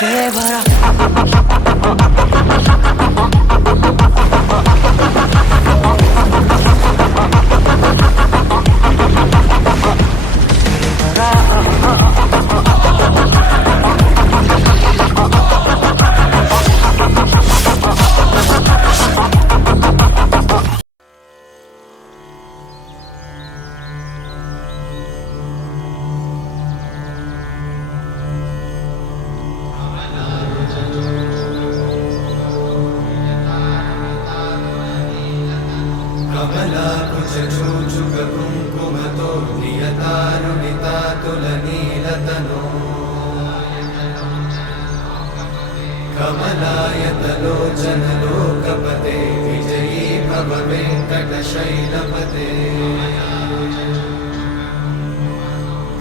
దేవరా कमलाकुचूचुककुङ्कुमतो नियतारुणितातुलनीलतनो कमलायतलोचनलोकपते विजयी भव वेङ्कटशैलपते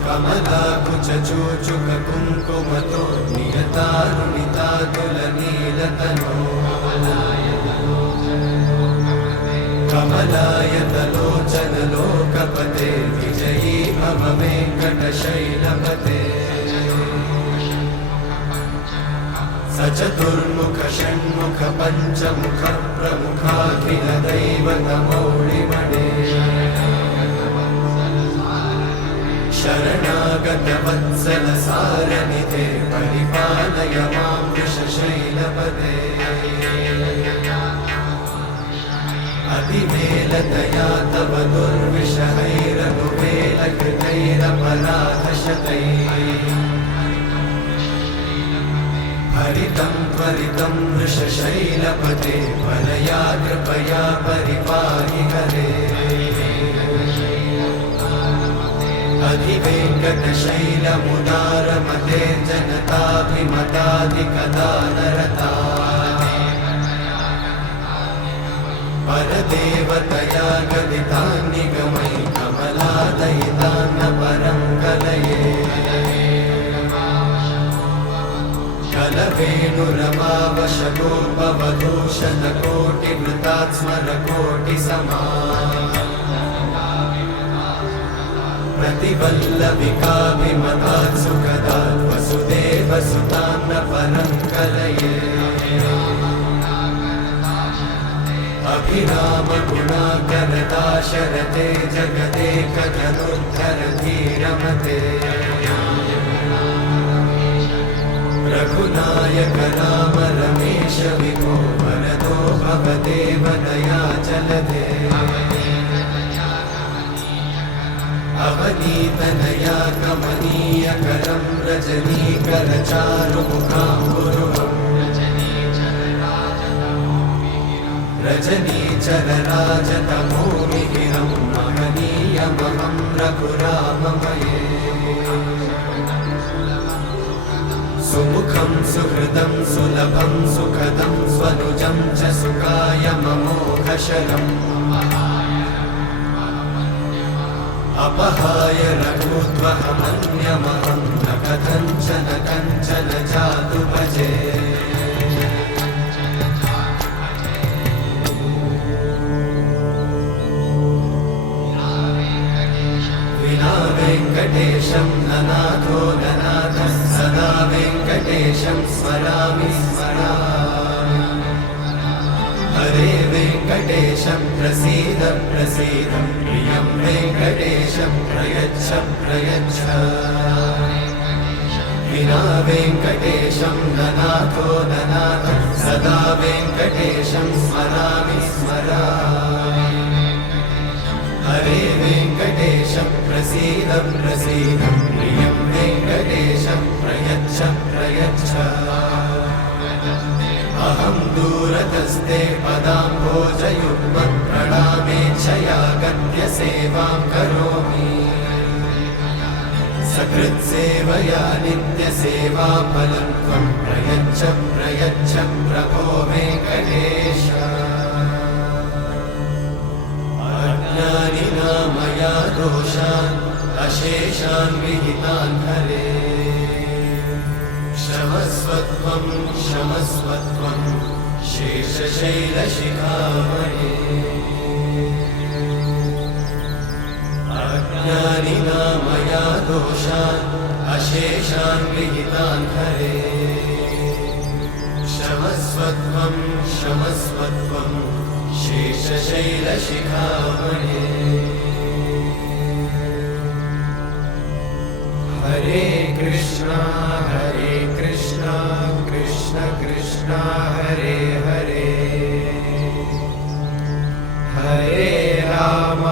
कमलाकुचूचुककुङ्कुमतो नियतारुणितातुलनीलतनो कमलायतलोचनलोकपते विजयी भव वेङ्कटशैलपते स चतुर्मुख षण्मुख पञ्चमुख प्रमुखाखिल दैवतमौळिमणे शरणागत वत्सल सारनिधे परिपालय मां वृषशैलपते अतिवेलतया तव दुर्विषहैरनुवेलकृतैरपराधशतैः हरितं त्वरितं वृषशैलपते वरया कृपया परिपाहि हरे अधिवेङ्कटशैलमुदारमते जनताभिमताधिकदानरता परदेवतया गदितान्निगमै कमलादयितान्न परं कलये कलवेणुरमावशतोपवधूषणकोटिवृतात् स्मरकोटिसमा प्रतिवल्लविकाभिमतात् सुखदात् वसुदेवसुतान्न परं कलये अभिराम गुणाकरदाशरथे जगदेकधनुर्धर धीरमते रघुनायक राम रमेश विभो वरदो भवदेव दयाचलधे अवनीतनया कमनीयकरं रजनीकर चारुमुखाम्बुरुहम् रजनीचरराजतमोमिहिरं महनीयमहं रघुराममये सुमुखं सुहृदं सुलभं सुखदं स्वनुजं च सुखायममोघशरम् अपहाय रघुत्वहमन्यमहं न कथञ्चन कञ्चन जातु भजे वेङ्कटेशं ननाथो ननाथः सदा वेङ्कटेशं स्मरामि स्मरामि हरे वेङ्कटेशं प्रसीद प्रसीद प्रियं वेङ्कटेशं प्रयच्छ प्रयच्छ विना वेङ्कटेशं ननाथो ननाथः सदा वेङ्कटेशं स्मरामि स्मरामि हरे वेङ्कटेशं प्रसीद प्रसीद प्रियं वेङ्कटेशं प्रयच्छ प्रयच्छ अहं दूरतस्ते पदाम्भोजयुग्मं प्रणामेच्छया गत्य सेवां करोमि सकृत्सेवया नित्यसेवाफलं त्वं प्रयच्छ प्रयच्छ प्रभो वेङ्कटेश अज्ञानिना मया दोषान् अशेषान् विहितान् हरे क्षमस्वत्वं क्षमस्वत्वं शेषशैलशिखामणे अज्ञानिना मया दोषान् अशेषान् विहितान् हरे क्षमस्वत्वं शेषशैलशिखामणे हरे कृष्णा कृष्ण कृष्णा हरे हरे हरे राम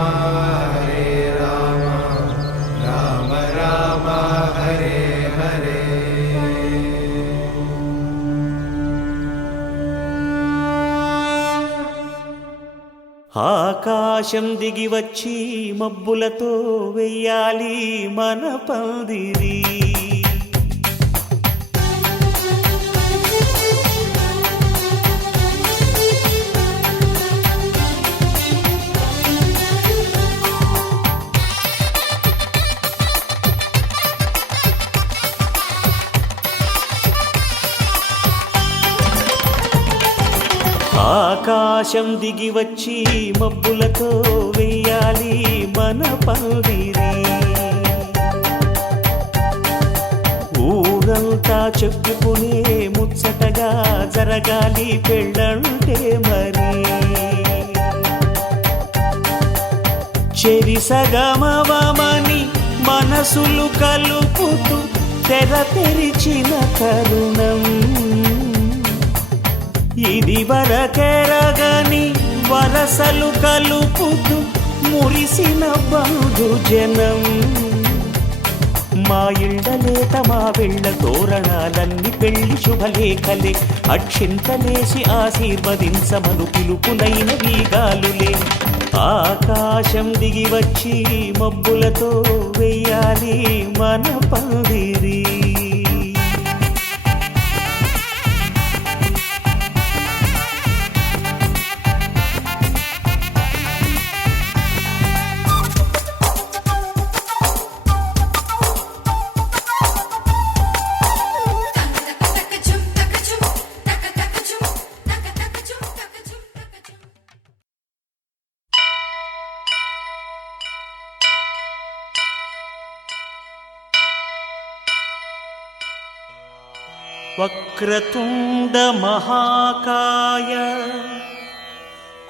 राम राम हरे हरे ఆకాశం దిగి వచ్చి మబ్బులతో వెయ్యాలి మన పందిరి. ఆకాశం దిగి వచ్చి మబ్బులతో వెయ్యాలి మన పందిరి. ఊరంతా చెప్పుకునే ముచ్చటగా జరగాలి పెళ్ళంటే మరి. చెరిసగమవమని మనసులు కలుపుతూ తెర తెరిచిన తరుణం. ఇది వరకెరగని వరసలు కలుపుతూ మురిసిన బంధుజనం. మా ఇళ్ళలేత మా వెళ్ళ తోరణాలన్నీ పెళ్లి శుభలేఖలే. అక్షింతలేసి ఆశీర్వదించమను పిలుపులైన వీగాలులే. ఆకాశం దిగి వచ్చి మబ్బులతో వెయ్యాలి మన పందిరి. వక్రతుండ మహాకాయ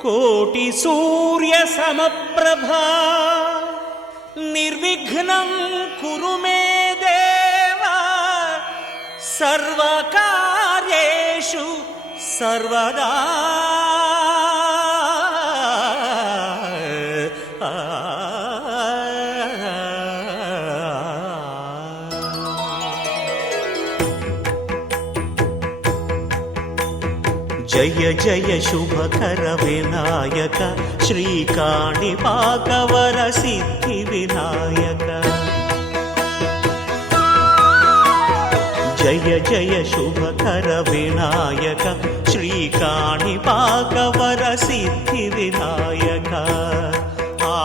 కోటి సూర్య సమప్రభా నిర్విఘ్నం కురు మే దేవా సర్వకార్యేషు సర్వదా. జయ జయ శుభకర వినాయక శ్రీకాణిపాకవర సిద్ధి వినాయక. జయ జయ శుభకర వినాయక శ్రీకాణిపాకవర సిద్ధి వినాయక. ఆ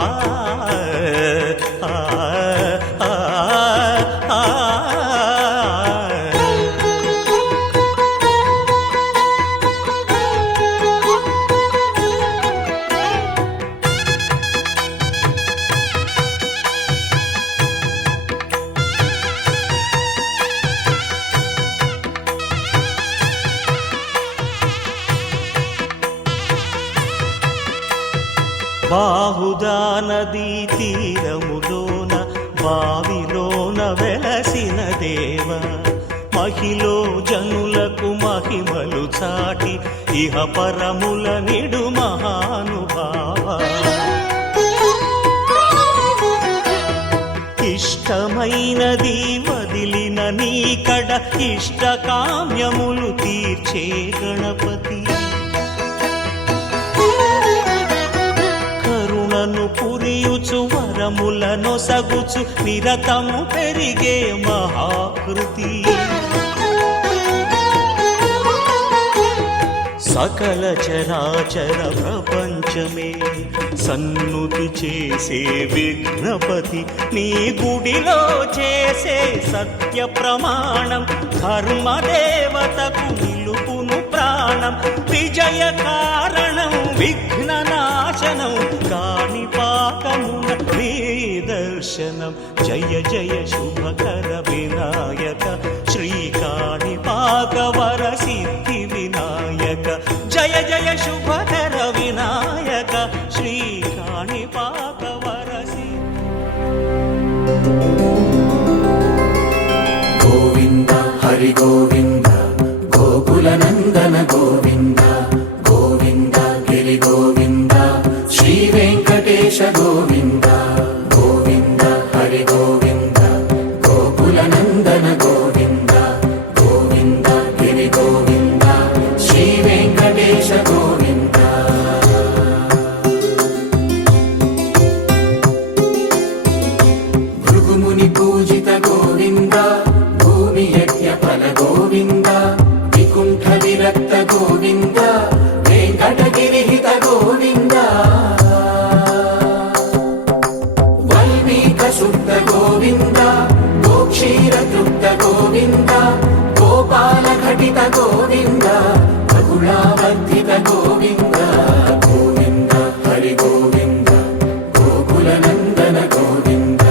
బాహుదా నదీ తీరములోన బావిలోన వెలసిన దేవ. మహిలో జనులకు మహిమలు చాటి ఇహ పరముల నిడు మహానుభావ. ఇష్టమైనది వదిలిన నీకడ ఇష్ట కామ్యములు తీర్చే గణపతి. పురియుచు వరములను సగుచు నిరతము పెరిగే మహాకృతి. సకల చరాచర ప్రపంచమే సన్నుతి చేసే విఘ్నపతి. నీ గుడిలో చేసే సత్య ప్రమాణం ధర్మదేవతకు నిలుపును ప్రాణం. విజయ కారణం విఘ్న నాశనం కాణిపాకమున నీ దర్శనం. జయ జయ శుభకర వినాయక శ్రీకాణిపాకవర సిద్ధి వినాయక. జయ జయ హరి గోవింద గోకుల నందన గోవింద గోవింద గిరి గోవింద శ్రీ వెంకటేశ గోవింద గోవింద హరి గోవింద గోకుల నందన గోవింద గోవింద గిరి గోవింద శ్రీ వెంకటేశ గోవింద భృగుముని పూజిత గోవింద భూమి యజ్ఞ ఫల గోవింద వికుంఠ విరక్త గోవింద వెంకటగిరిహిత గోవింద వల్మీక శుద్ధ గోవింద గోక్షీర తృప్త గోవింద గోపాల ఘటిత గోవింద బహుళావర్ధిత గోవింద గోవింద హరి గోవింద గోకుల నందన గోవింద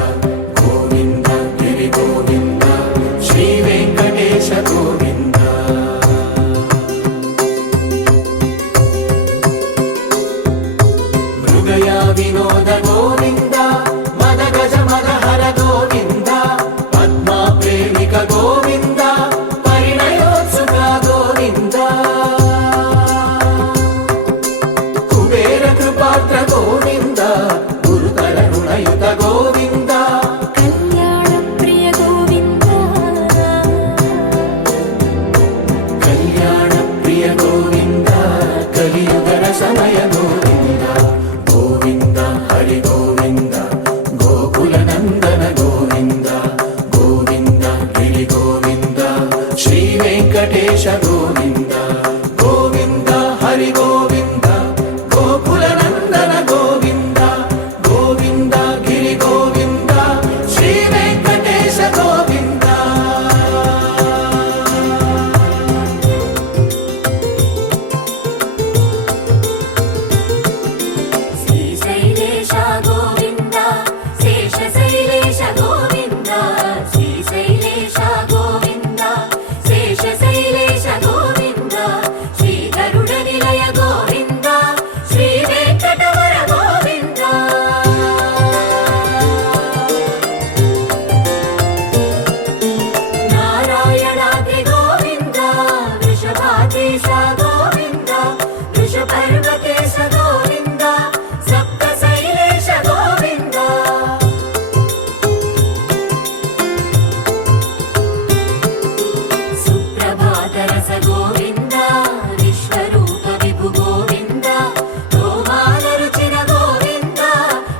గోవింద గిరి గోవింద శ్రీ వెంకటేశ గోవింద మృగయా వినోద గోవింద మద గజ మద హర గోవింద పద్మా ప్రేమిక గోవింద పరిణయోత్సుక గోవింద కుబేర కృపాత్ర గోవింద గురుతర రుణయుత గోవింద కళ్యాణ ప్రియ గోవింద కళ్యాణ ప్రియ గోవింద కలియుగ సమయ గోవింద గోవింద హరి గోవింద గోకుల నందన గోవింద గోవింద గిరి గోవింద శ్రీ వెంకటేశ గోవింద గోవింద హరి గోవింద గోకుల నందన గోవింద గోవింద గిరి గోవింద శ్రీ వెంకటేశ గోవింద శ్రీశైలేశ గోవింద శేషశైలేశ గోవింద శ్రీశైలేశ గోవింద శేషశైలేశ గోవింద శ్రీ గరుడ నిలయ గోవింద శ్రీ వెంకటవర గోవింద నారాయణాద్రి గోవింద వృషభాదేశ గోవింద వృషపర్వతేశ గోవింద సప్త శైలేశ గోవింద సుప్రభాతరస గోవింద విశ్వరూప విభు గోవింద గోమాల రుచిన గోవింద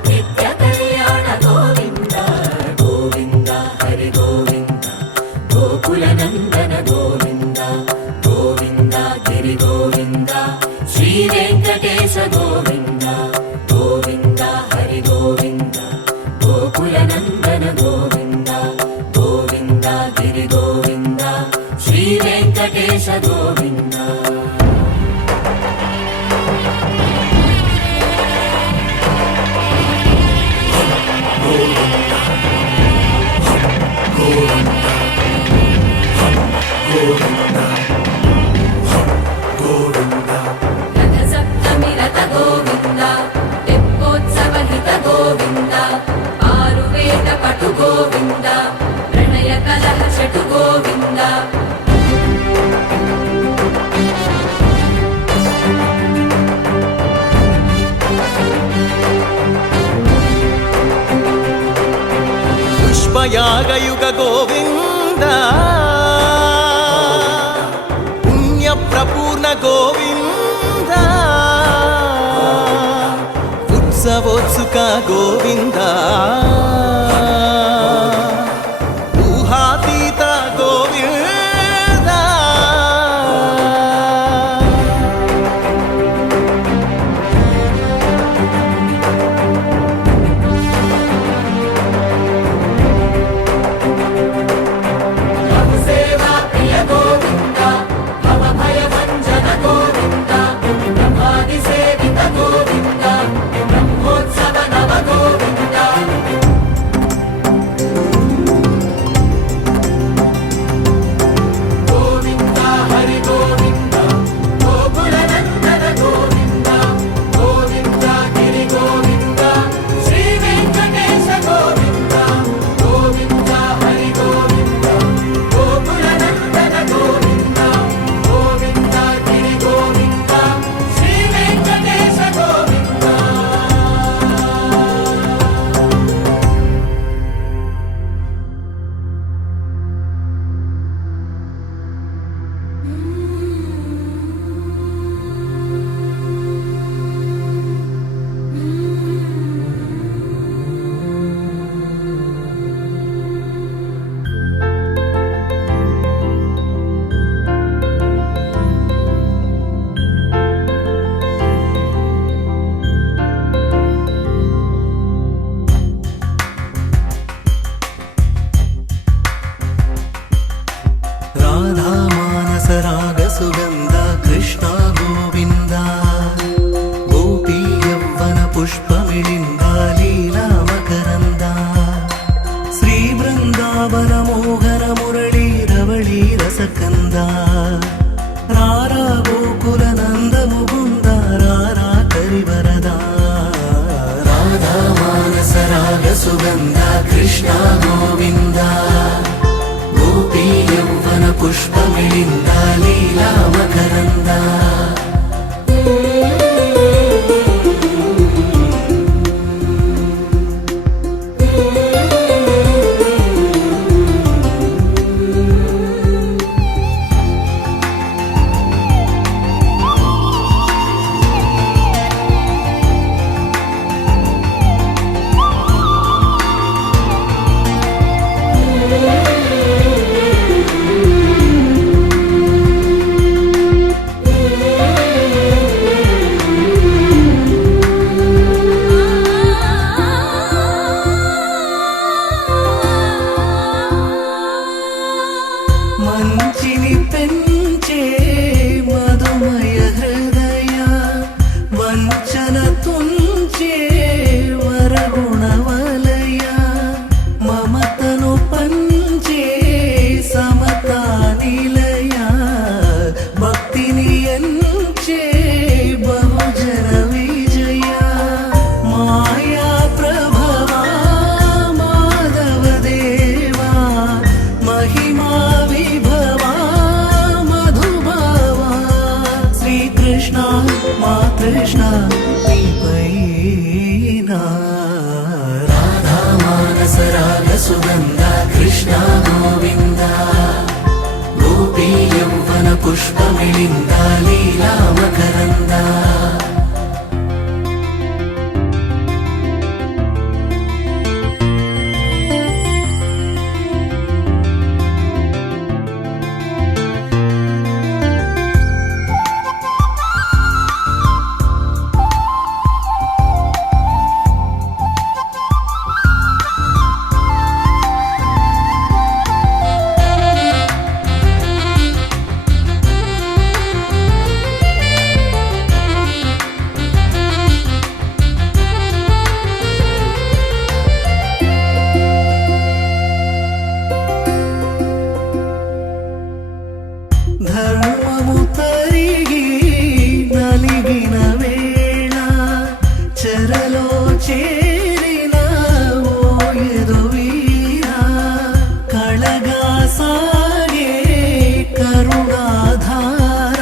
నిత్య కళ్యాణ గోవింద గోవింద హరి గోవింద గోకుల నందన గోవింద గోవింద గిరి గోవింద శ్రీ వెంకటేశ గోవింద గోవింద హరి గోవింద గోకుల నందన గోవింద గోవింద గిరి గోవింద శ్రీ వెంకటేశ గోవింద రథ సప్తమి రథ గోవింద తెప్పోత్సవ హిత గోవింద ఆరువేద పటు గోవింద ప్రణయ కలహ షటు గోవింద పుష్పయాగయుగ గోవింద పుణ్య ప్రపూర్ణ గోవింద ఉత్సవోత్సుక గోవింద ఊహాతీత గోవింద సేవా ప్రియ గోవింద భవ భయ భంజన గోవింద బ్రహ్మాది సేవిత గోవింద బ్రహ్మోత్సవ నవ గోవింద కృష్ణ నీపైన రాధా మానస రాగ సుగంధ కృష్ణ గోవింద గోపీ యౌవన పుష్పమిళింద లీలా మకరంద ధర్మము తరిగి నలిగిన వేళ చెరలో చేరిన ఓయదు వీర కళగా సాగే కరుణాధార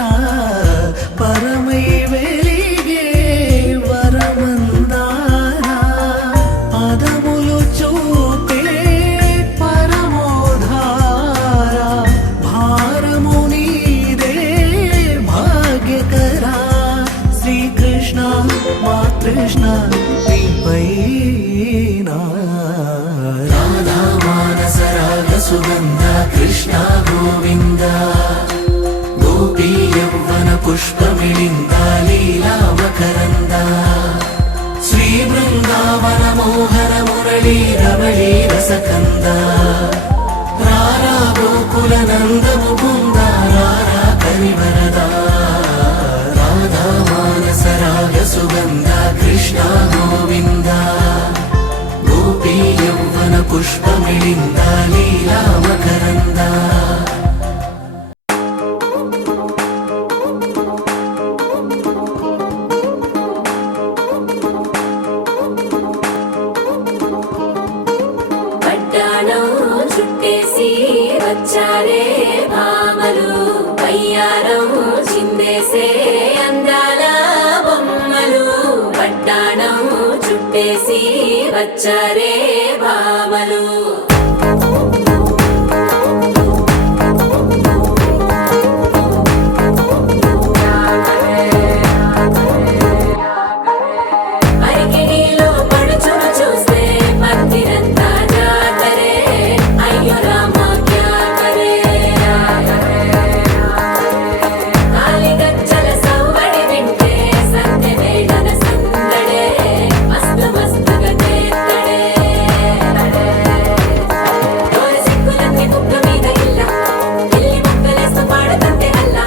పరమై వెలిగే వరమందార పదములు చూపే పరమోధార భారము నీదే భాగ్యకరా శ్రీకృష్ణ మా కృష్ణ నీపైన రాధా మానస రాగ సుగంధ కృష్ణ గోవింద గోపీ యౌవన పుష్పమిళింద లీలా మకరంద శ్రీ బృందావన మోహన మురళీ రమళీ రసకంద రారా గోకుల నంద ముకుంద రారా కరివరద రాధా మానస రాగ సుగంధ కృష్ణ గోవింద గోపీ యౌవన పుష్పమిళింద లీలా మకరంద పట్టాణం చుట్టేసి వచ్చారే భామలు పయ్యారం చిందేసే అందాల బొమ్మలు పట్టాణం చుట్టేసి వచ్చారే భామలు అరికిణీలో పడుచును చూస్తే మందిరంతా జాతరే అయ్యో రామ క్యా కరే కాలి గజ్జల సవ్వడి వింటే సందె వేళన సందడే మస్తు మస్తుగా చేత్తడే డోలు సిక్కులన్నీ కుక్క మీద ఇల్ల పిల్లి ముక్కలేస్తూ పాడుతుంటే అల్ల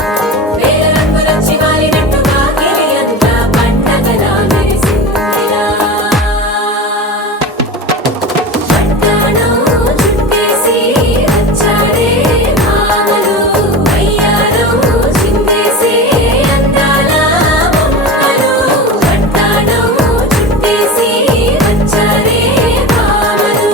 వేల రంగులొచ్చి వాలినట్టుగా గిలి అంతా పండగలా మెరిసిందిలా పట్టాణం చుట్టేసి వచ్చారే భామలు పయ్యారం చిందేసే అందాల బొమ్మలు పట్టాణం చుట్టేసి వచ్చారే భామలు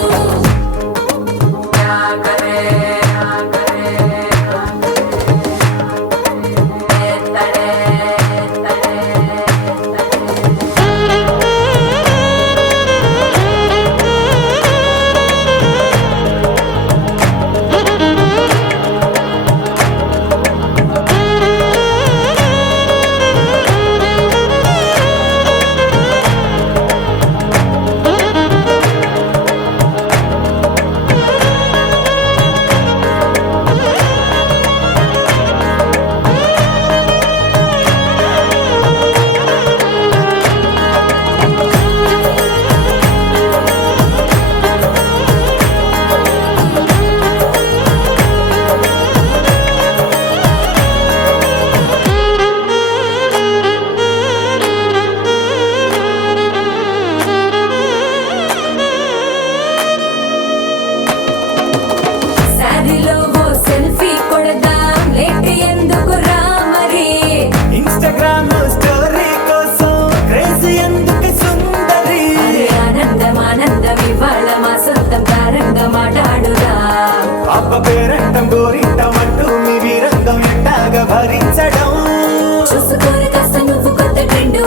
శారీలో ఓ సెల్ఫీ కొడదాం లేట్ ఎందుకు రా మరి ఇన్స్టాగ్రామ్ స్టోరీ కోసం క్రేజీ ఎందుకు సుందరి అరే ఆనందం ఆనందం ఇవాళ మా సొంతం తారంగా మాట్లాడురా అబ్బ పేరంటం గోరింటం అంటూ మీ వీరంగం ఎట్టాగా భరించడం చూసుకొని కాస్త నువ్వు కొత్త ట్రెండు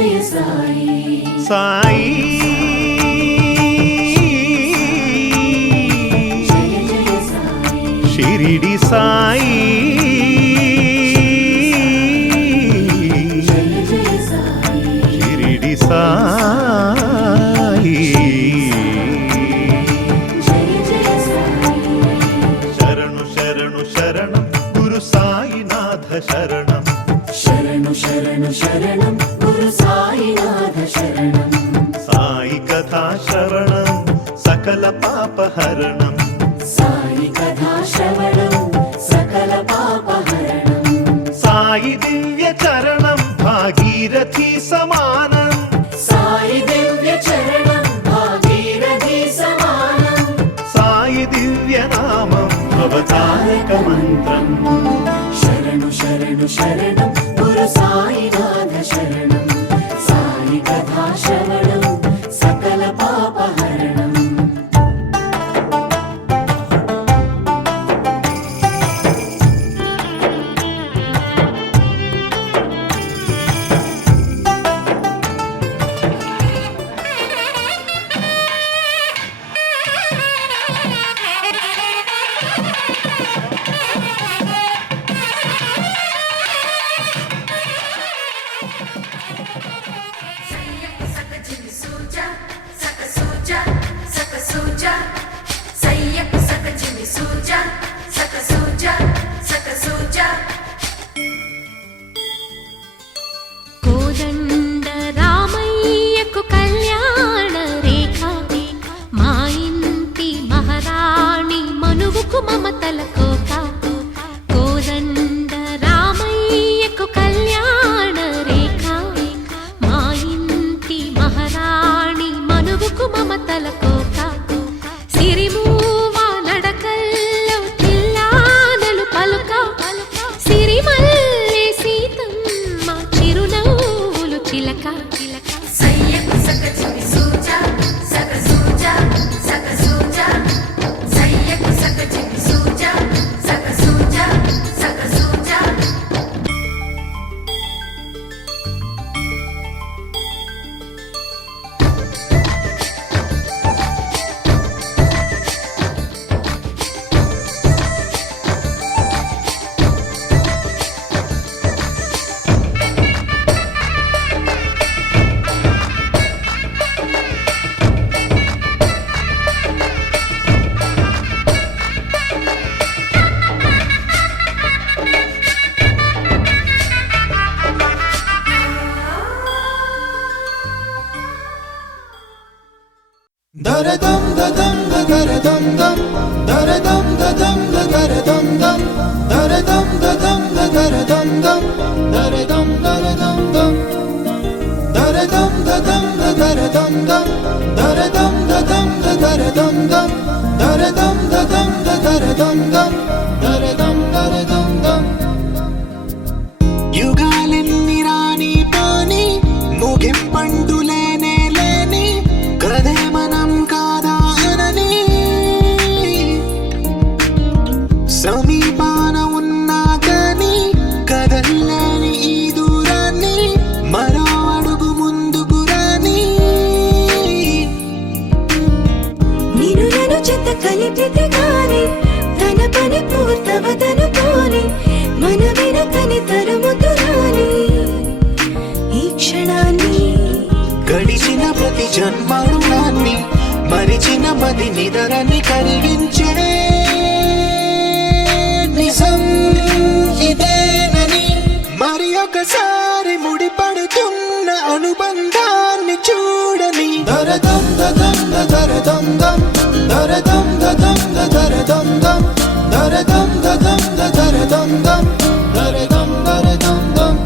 జయ సాయి సాయి జయ జయ సాయి షిరిడి సాయి జయ జయ సాయి షిరిడి సాయి జయ జయ సాయి శరణు శరణు శరణం గురు సాయినాథ శరణం శరణు శరణు శరణం గురు సాయినాథ శరణం సాయి కథా శ్రవణం సకల పాపహరణం సాయి కథా శ్రవణం సకల పాపహరణం సాయి దివ్య చరణం భాగీరథి సమానం సాయి దివ్య చరణం భాగీరథి సమానం సాయి దివ్య నామం అవతారక మంత్రం శరణు శరణు శరణం గురు సాయినాథ శరణం సాయి కథా శ్రవణం సకల పాపహరణం కోదండ రామయ్యకు కళ్యాణ రేఖ మా ఇంటి మహారాణి మనువుకు మమతల కోక కోదండ రామయ్యకు కళ్యాణ రేఖ మా ఇంటి మహారాణి మనువుకు మమతల కోక సిరిమూవా నడకల్లో తిల్లానలు పలుక సిరిమల్లె సీతమ్మ చిరునవ్వులు చిలక సయ్యకు సక చిమి సూజా సక సూజా సక సూజా సయ్యకు సక చిమి సూజా సక సూజా సక సూజా దరదం దదం దరదం దం దరదం దదం దరదం దం దరదం దదం దరదం దం దరదం దరదం దం దరదం దదం దరదం దం దరదం దదం దరదం దం దరదం దదం దరదం దం దరదం దరదం దం యుగాలెన్ని రాని పోని ముగింపండు లేనే లేని కదే మనం కాదా అనని సమీపాన ఉన్నా కానీ కదల్లేని ఈ దూరాన్ని మరో అడుగు ముందుకు రాని నిన్ను నన్ను చెత్త కలిపితే గాని తన పని పూర్తవదనుకోని మన వెనకని తరుముతురాని ఈ క్షణాన్ని గడిచిన ప్రతి జన్మరుణాన్ని మరిచిన మది నిదరని కరిగించే నిజం ఇదేనని మరి ఒకసారి ముడిపడుతున్న అనుబంధాన్ని చూడని దరదం దదం దరదం దం దరదం దదం దరదం దం దరదం దదం దరదం దం దరదం దరదం దం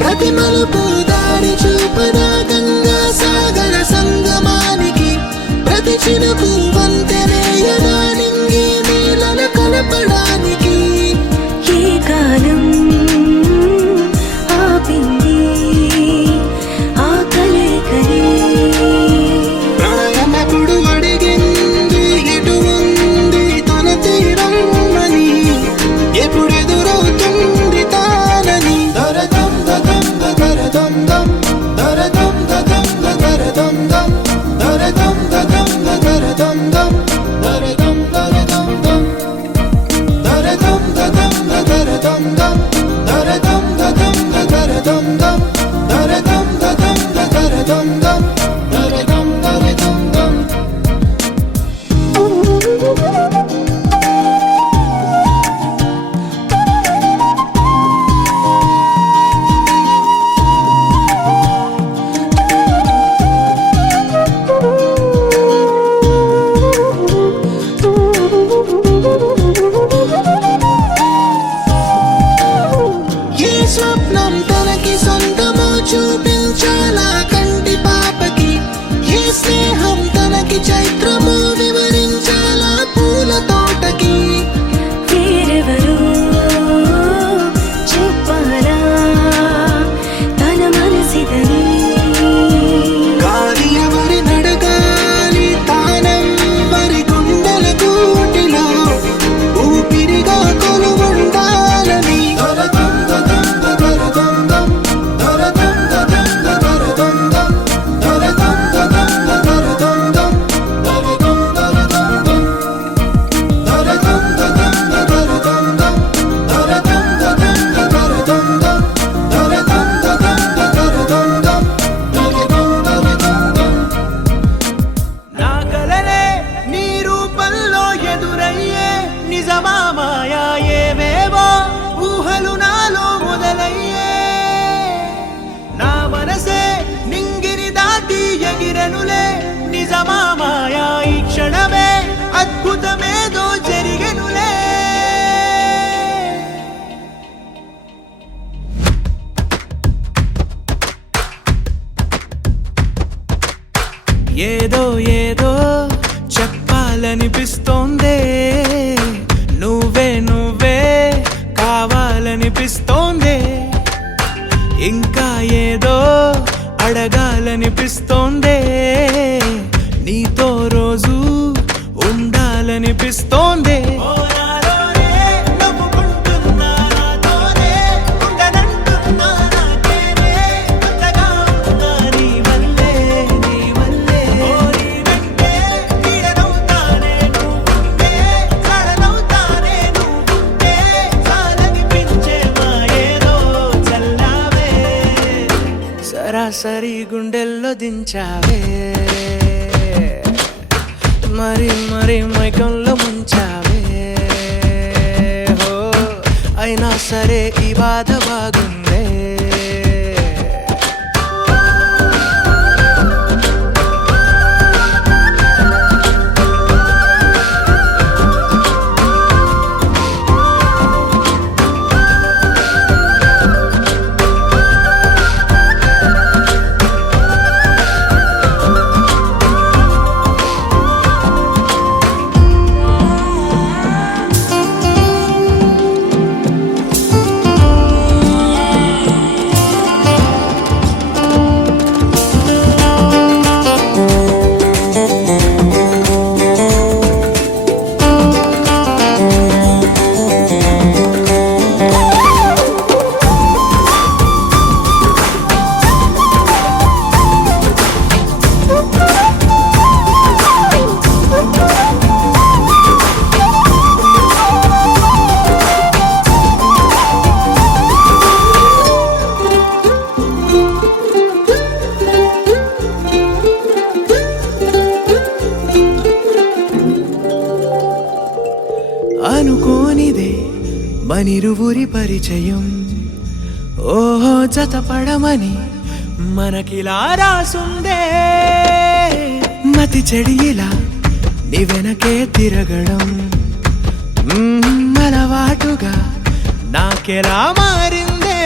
ప్రతి మలుపు దారి చూపదా గంగా సాగర సంగమానికి ప్రతి చినుకు వంతెనేయదా నింగి నీలల కల దరదం దదం దరదం దం దరదం దదం దరదం దం దరదం దదం దరదం దం దరదం దరదం దం దరదం దదం దరదం దం దరదం దదం దరదం దం దరదం దదం దరదం దం దరదం దరదం దం ఏ స్వప్నం తనకి సొంతమో చూపించాలా కంటి పాపకి ఏ స్నేహం తనకి చైత్రమో వివరించాలా పూల తోటకి వేరెవరో చెప్పాలా తన మనసిదని గాలి ఎవరి నడగాలి తానం వరి గుండెల కూటిలో ఊపిరిగా కొలువుండాలని దరదం దదం దరదం దం దరదం దదం దరదం దం దరదం దదం దరదం దం దరదం దరదం దం దరదం దదం దరదం దం దరదం దదం దరదం దం దరదం దదం దరదం దం దరదం దరదం దం నా కలలే నీ రూపంలో ఎదురయ్యే నిజమా మాయా ఏవేవో ఊహలు నాలో మొదలయ్యే నా మనసే నింగిని దాటి ఎగిరెనులే నిజమా మాయా ఈ క్షణమే అద్భుతమేదో జరిగెనులే ఏదో ఏదో చెప్పాలనిపిస్తోందే నువ్వే నువ్వే కావాలనిపిస్తోందే ఇంకా ఏదో అడగాలనిపిస్తోందే నీతో రోజు ఉండాలనిపిస్తోందే సరాసరి గుండెల్లో దించావే మరి మరి మైకంలో ముంచావే హో అయినా సరే ఈ బాధ బాగుందే అనుకోనిదే మనిరువురి పరిచయం ఓహో జతపడమని మనకిలా రాసుందే మతి చెడిలా నీ వెనకే తిరగడం అలవాటుగా నాకెలా మారిందే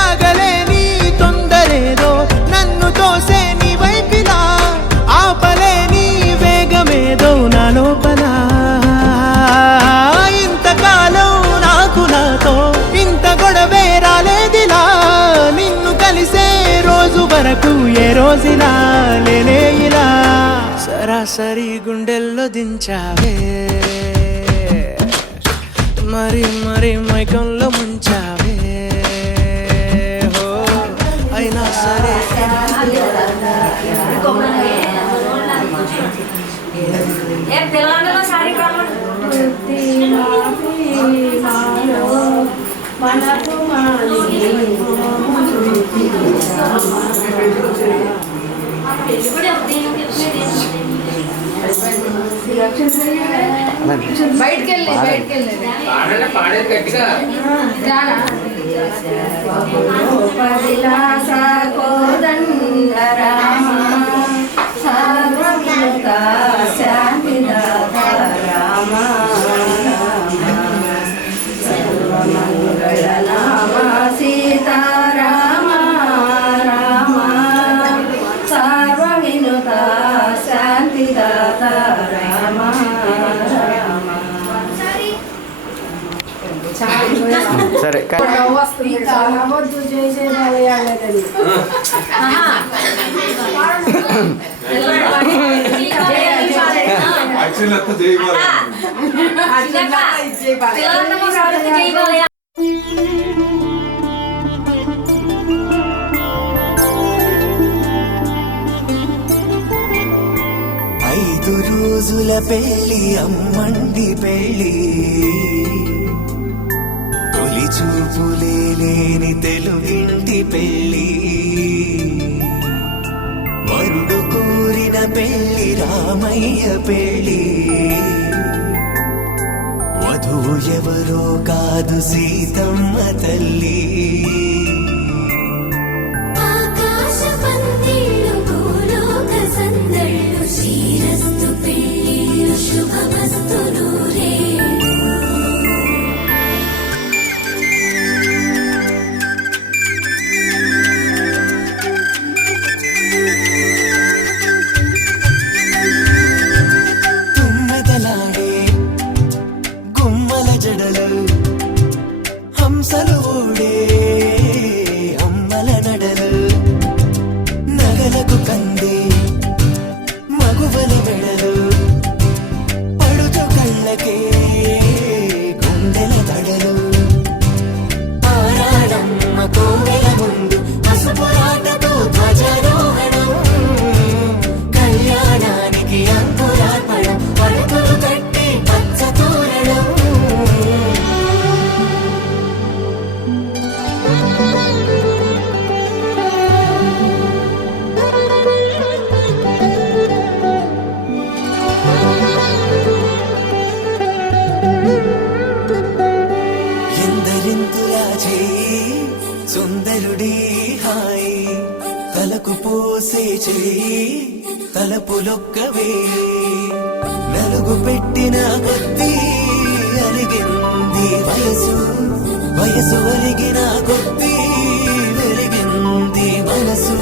ఆగలేని తొందరేదో నన్ను తోసే నీ వైపిలా ఆపలేని వేగమేదో నా లోపల ఇంతకాలం నాకు నాతో ఇంత గొడవే రాలేదిలా నిన్ను కలిసే రోజు వరకు ఏ రోజులా లేనే ఇలా సరాసరి గుండెల్లో దించావే మరి మరి మైకంలో ముంచావే మనకు బయటికి వెళ్ళి పాడేది గట్టిగా పదిలాస కోదండ రామ సర్వముత శాంతిదాత రామ సర్వమంగళ నామ సీతారామ రామ సర్వవినుత శాంతిదాత రామ సరే వద్దు చేసే ఐదు రోజుల పెళ్లి అమ్మండి పెళ్లి తొలి చూపులే లేని తెలుగింటి పెళ్లి వరుడు కోరిన పెళ్లి రామయ్య పెళ్లి వధువు ఎవరో కాదు సీతమ్మ తల్లి ఆకాశ పందిళ్ళు భూలోక సందళ్ళు శ్రీరస్తు పెళ్ళిళ్ళు శుభమస్తు నూరే తుమ్మెదలాడే గుమ్మల జడలు హంసలు ఓడే అమ్మల నడలు నగలకు కందే మగువల వెడలు పడుచు కళ్ళకే గుండెల తడలు ఆరాడమ్మ కోవెల ముందు పసుపురాటతో ధ్వజారోహణం కళ్యాణానికి అంకురార్పణం పడకలు కట్టి పచ్చ తోరణం ఎందరింతులా చేయి సుందరుడి హాయి తలకు పోసే చేయి తలపులొక్కవే నలుగు పెట్టిన కొద్దీ అలిగింది వయసు వయసు అలిగిన కొద్దీ వెలిగింది మనసు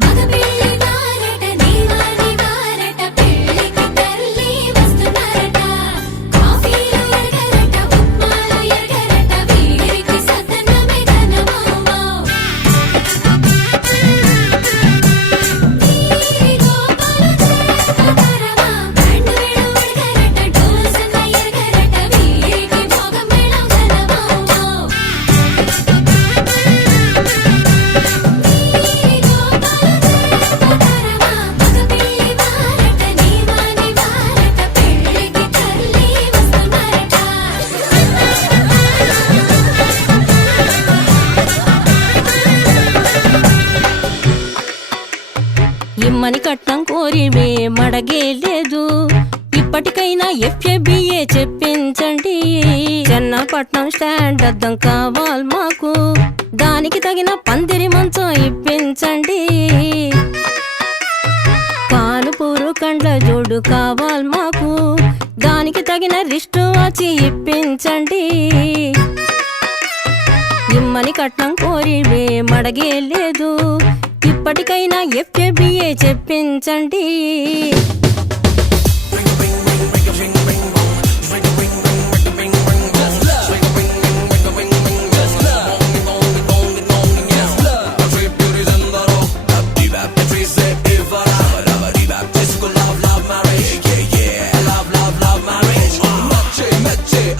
మగ పెళ్ళి వారట నీవాని వారట పెళ్ళికి తల్లి వస్తున్నారట కాఫీలు ఎరగరట ఉప్మాలు ఎరగరట వీరికి సద్దనమే ఘనమౌమౌ ఈ గోపాలు చేస్తారమా బ్యాండ్ వేళ ఉడగరట డోలు సన్న ఎరగరట వీరికి భోగం మేళం ఘనమౌమౌ ఇమ్మని కట్నం కోరివే మడగే లేదు ఇప్పటికైనా ఎఫ్ఏబిఏ చెప్పించండి చెన్నపట్నం స్టాండ్ అద్దం కావాలి మాకు దానికి తగిన పందిరి మంచం ఇప్పించండి కానుపూరు కండ్ల జోడు కావాలి మాకు దానికి తగిన రిస్టు వాచి ఇప్పించండి ఇమ్మని కట్నం కోరివే మడగే లేదు ఇప్పటికైనా ఎఫ్ఏబిఏ చెప్పించండి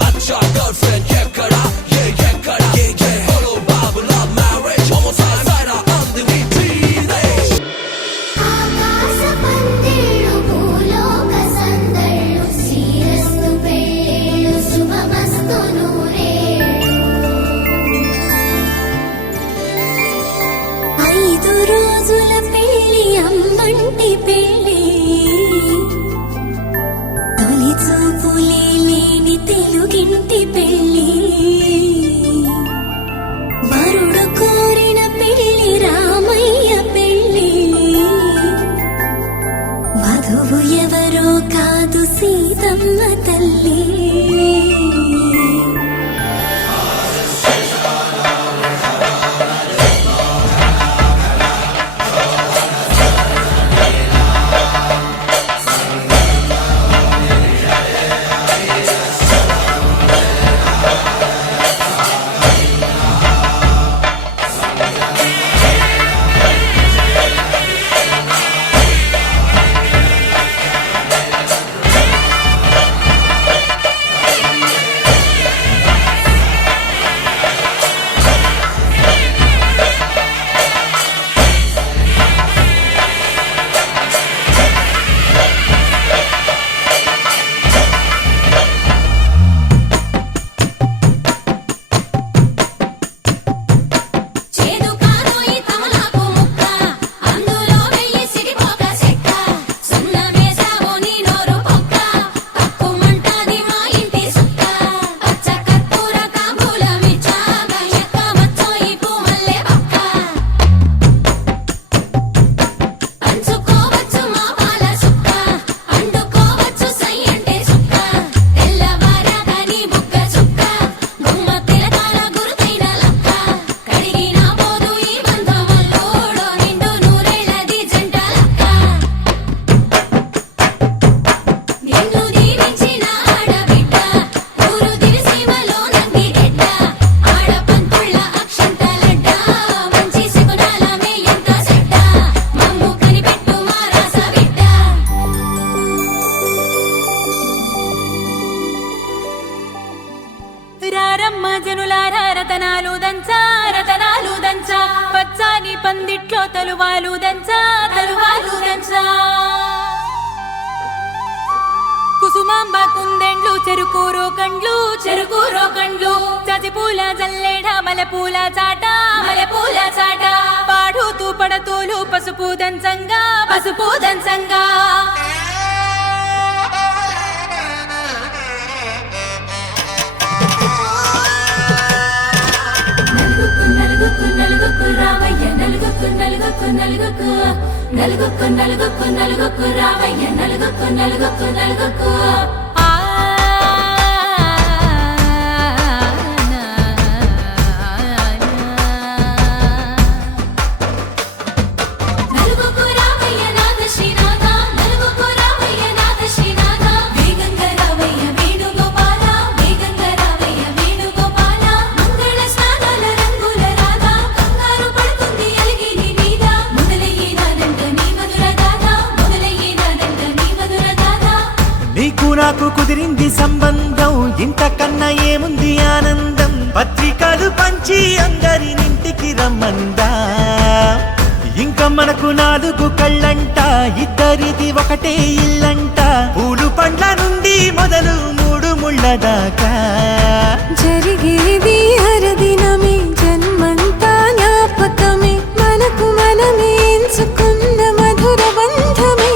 Girlfriend, yeah, kara, yeah, kara, yeah, yeah. Hello, Babu, 5 రోజుల పెళ్లి అమ్మంటి పెళ్లి తొలి చూపులే లేని తెలుగింటి పెళ్లి వరుడు కోరిన పెళ్లి రామయ్య పెళ్లి వధువు ఎవరో కాదు సీతమ్మ తల్లి పందిట్లో తలువాలు దంచా కుసుమాంబ కుందెండ్లు చెరుకూరో కండ్లు చజిపూల జల్లేడ మలపూల చాట పాడుతూ పడతూలు పసుపు దంచంగా నలుగుకు రావయ్య నలుగుకు రావయ్య నలుగుకు నాకు కుదిరింది సంబంధం ఇంతకన్నా ఏముంది ఆనందం పత్రికలు పంచి అందరినింటికి రమ్మందా ఇంకా మనకు 4 కళ్ళంట ఇద్దరిది ఒకటే ఇల్లంట పూలు పండ్ల నుండి మొదలు 3 ముళ్ళ దాకా జరిగేది హరదినమే జన్మంతా జ్ఞాపకమే మనకు మనమే ఎంచుకున్న మధుర బంధమే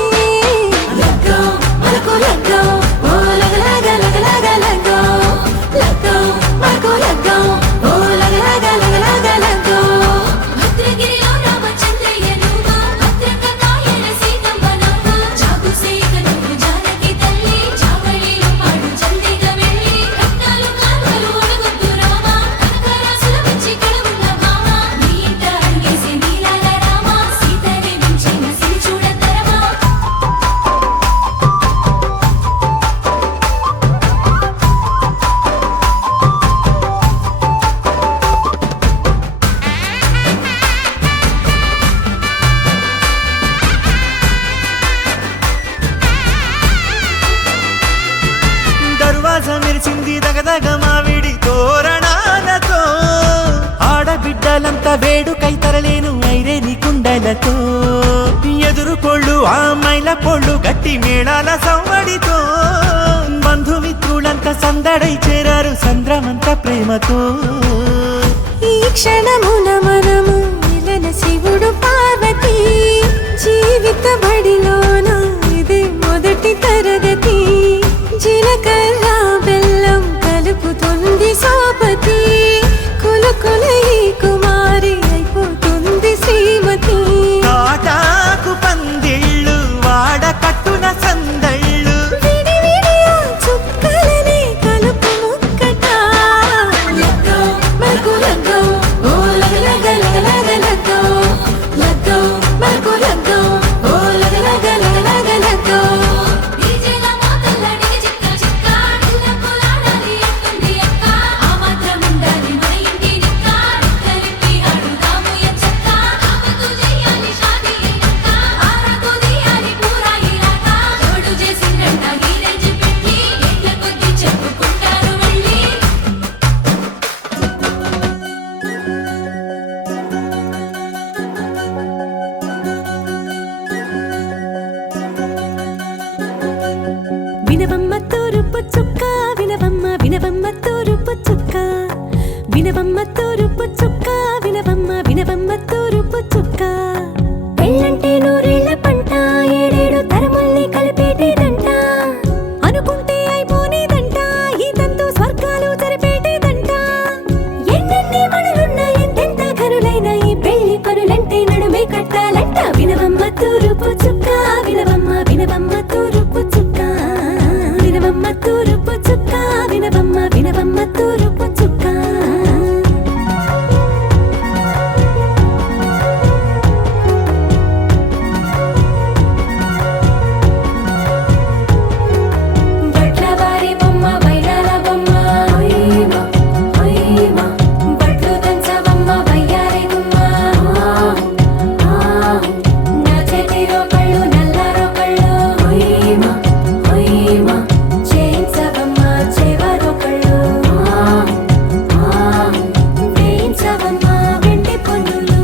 మెరిసింది దగదగ మావిడి తోరణాలతో ఆడబిడ్డలంతా వేడుకై తరలేను ఐరేని కుండలతో ఎదురుకోళ్ళు ఆ మైల పొళ్ళు గట్టి మేళాల సవ్వడితో బంధుమిత్రులంతా సందడై చేరారు సంద్రమంత ప్రేమతో ఈ క్షణమున మనము శివుడు వినవమ్మ తూరుపు చుక్క వినవమ్మ వినవమ్మ తూరుపు చుక్క పెళ్ళంటే నూరేళ్ల పంట ఏడేడు తరముల్ని కలిపేటేదంట అనుకుంటే అయిపోనేదంట ఈ తంతు స్వర్గాలు జరిపేటేదంట ఎన్నెన్ని మనులున్న ఎంతెంత ఘనులైన ఈ పెళ్లి పనులంటే నడుమే కట్టాలంట వినవమ్మ తూరుపు చుక్క వినవమ్మ వినవమ్మ తూరుపు చుక్క వినవమ్మ తూరుపు చుక్క వినవమ్మ వినవమ్మ తూరుపు చుక్క బట్లవారి బొమ్మ వైరాల బొమ్మ హొయ్మ హొయ్మ బట్లు దంచవమ్మ వయ్యారి గుమ్మ నా చేతిలో కళ్ళు నల్లారో కళ్ళు హొయ్మ హొయ్మ చేయించవమ్మ చేవారో కళ్ళు వేయించవమ్మ వెండి పొన్నులు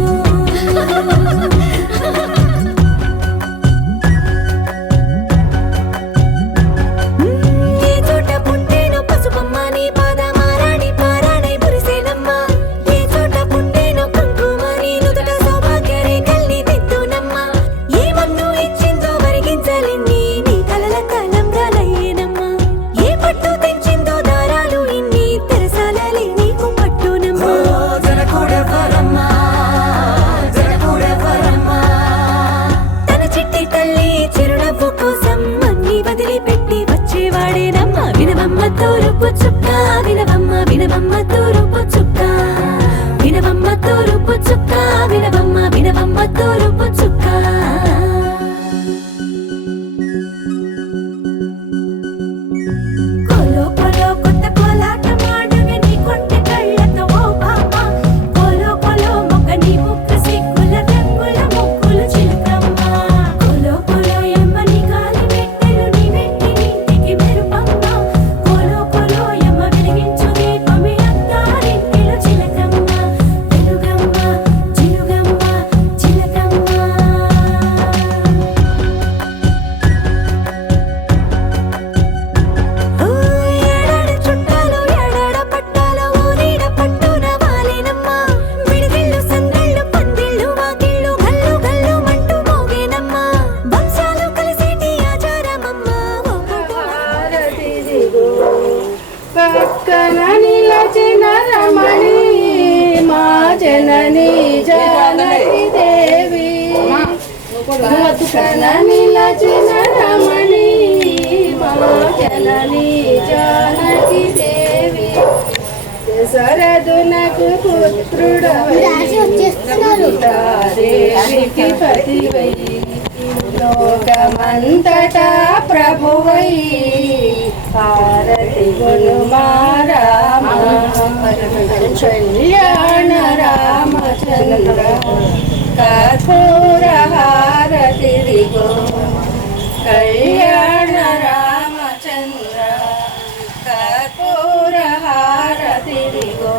ఏ చోట పుట్టేనో పసుపమ్మ నీ పాద మారాడి పారాడై మురిసేనమ్మ ఏ చోట పుట్టేనో కుంకుమ నీ నుదుట సౌభాగ్య రేఖల్ని దిద్దునమ్మ ఏ మన్ను ఇచ్చిందో వరిగించలిన్ని నీ కలల తలంబ్రాలయ్యేనమ్మ ఏ పట్టు తెచ్చిందో దారాలు ఇన్ని తెరసాలలి నీకు పట్టునమ్మ తన చిట్టి తల్లి చిరునవ్వు కోసం అన్ని వదిలిపెట్టి వచ్చేవాడేనమ్మ వినవమ్మ తూరుపు చుక్క వినవమ్మ వినవమ్మ తూరుపు చుక్క వినవమ్మ తూరుపు చుక్క వినవమ్మ వినవమ్మ తూరుపు చుక్క కోలో కోలో కొత్త కోలాటం ఆడవే నీ కొంటె కళ్ళతో ఓ బామ్మ కోలో కోలో మొక్క నీ ముక్క సిగ్గుల రంగుల ముక్కులు చిలకమ్మ కోలో కోలో ఎమ్మ నీ గాలి పెట్టెలు నీ వెంటి నింటికి మెరుపమ్మ కోలో కోలో ఎమ్మ వెలిగించు దీపమే అత్తారింటిలో చిలకమ్మ వెలుగమ్మ చిలుగమ్మ చిలకమ్మ ఏడాడ చుట్టాలు ఏడాడ పట్టాలు ఊరీడ పట్టున వాలేనమ్మ విడిదిళ్ళు సందళ్ళు పందిళ్ళు వాకిళ్ళు గల్లు గల్లు మంటూ మోగేనమ్మ వంశాలు కలిసేటి ఆచారమమ్మ హారతిదిగో పక్కన నిలచిన రమణి మా జనని జానకి దేవి పక్కన నిలచిన రమణి మా జనని జానకి దేవి దశరథునకు పుత్రుడవైకి పతివై లోకమంతటా ప్రభువై హారతి గుణమా రామ కళ్యాణ రామచంద్ర కర్పూర హారతిరిగో కళ్యాణ రామచంద్ర కర్పూర హారతిరిగో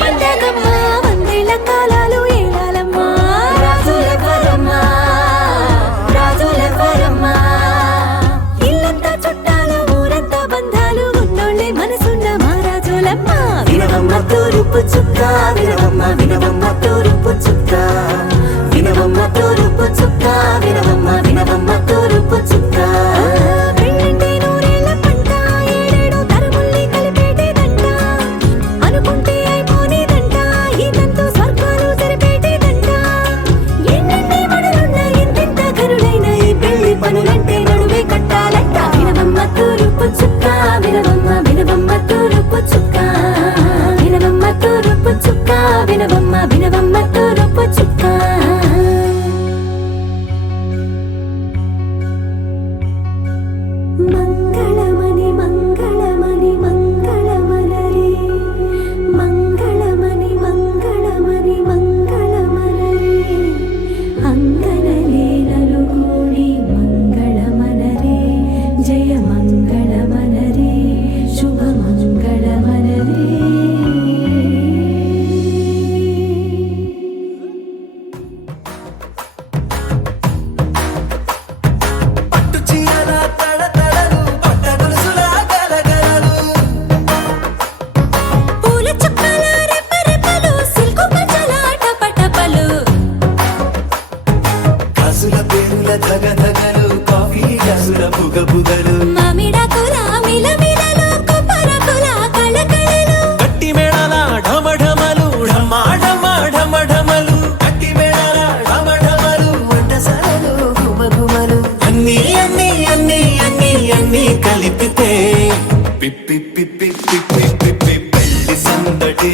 పండగమ్మ వందేళ్ల కాలాలు ఏలాలమ్మ రాజుల వరమ్మ రాజుల వరమ్మ ఇల్లంతా చుట్టాలు ఊరంతా బంధాలు ఉన్నోళ్ళే మనసున్న మహారాజులమ్మ వినవమ్మ తూరుపు చుక్క వినవమ్మ వినవమ్మ తూరుపు చుక్క వినవమ్మ తూరుపు చుక్క వినవమ్మ వినవమ్మ తూరుపు చుక్క పెళ్ళంటే నూరేళ్ల పంట పిప్పి పిప్పి పిప్పి పిప్పి పెళ్లి సందడి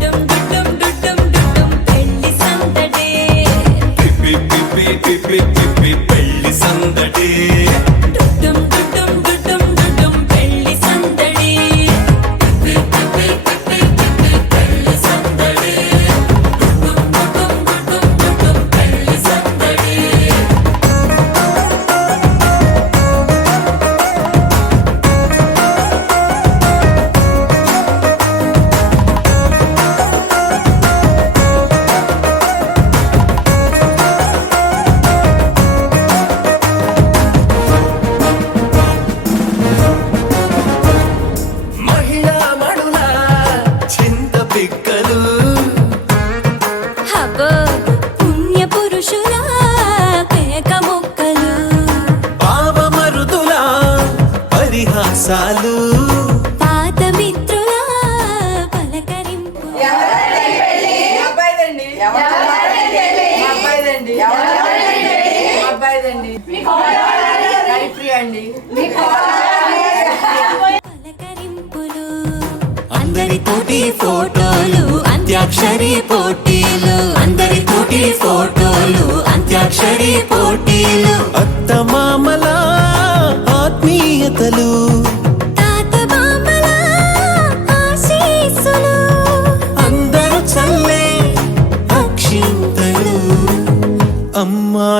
డుడ్డుం డుడ్డుం డుడ్డుం డుడ్డుం పెళ్లి సందడి పిప్పి పిప్పి పిప్పి పిప్పి పెళ్లి సందడి డుడ్డుం డుడ్డుం డుడ్డుం డుడ్డుం పెళ్లి సందడి పిప్పి పిప్పి పిప్పి పిప్పి పెళ్లి సందడి డుడ్డుం డుడ్డుం డుడ్డుం డుడ్డుం పెళ్లి సందడి మహిళా మడుల చింత పిక్కలు హబో పుణ్య పురుషుల పేక మొక్కలు పావమరుదుల పరిహాసాలు పాత మిత్రుల పలకరింపు అబ్బాయిదండి అబ్బాయిదండి అబ్బాయిదండి గాయత్రి అండి పలకరింపులు అందరితోటి ఫోటోలు అంత్యాక్షరి పోటీలు అందరితోటి ఫోటోలు అంత్యాక్షరి పోటీలు అత్తమామల ఆత్మీయతలు తాత బామ్మల ఆశీస్సులు అందరూ చల్లే అక్షింతలు అమ్మా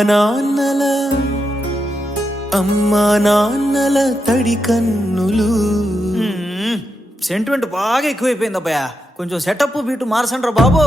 నాన్నల తడి కన్నులు. సెంటిమెంట్ బాగా ఎక్కువైపోయింది అబ్బాయా కొంచెం సెటప్ బీటు మార్చండ్రా బాబు